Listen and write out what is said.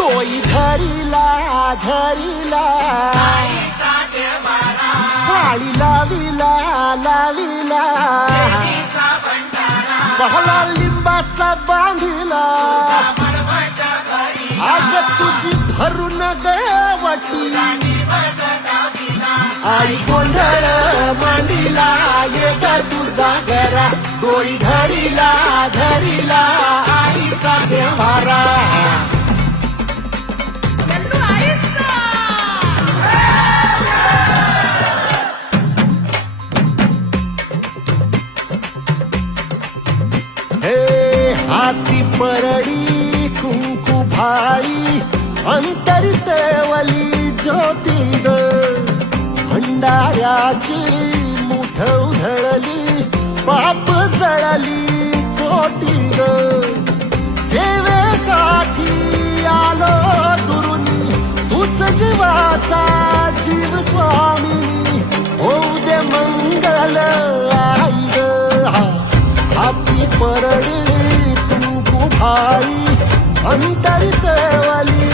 डोई धरिला धरिला पाळी लाविला लाविला बहला लिंबाचा बांधिला आग तुझी भरून गवटी आई गोंधळ मांडिला ये ग तुझा घरा डोई धरिला धरिला आईचा देवारा हाती परडी कुंकू भाई अंतरितवली ज्योती ग भंडाऱ्याची मुठ उधळली पाप जळली कोटी ग सेवेसाठी आलो दुरुनी तूच जीवाचा जीव स्वामी होऊ दे मंगल आई ग हाती परडी भाई अंतरितवली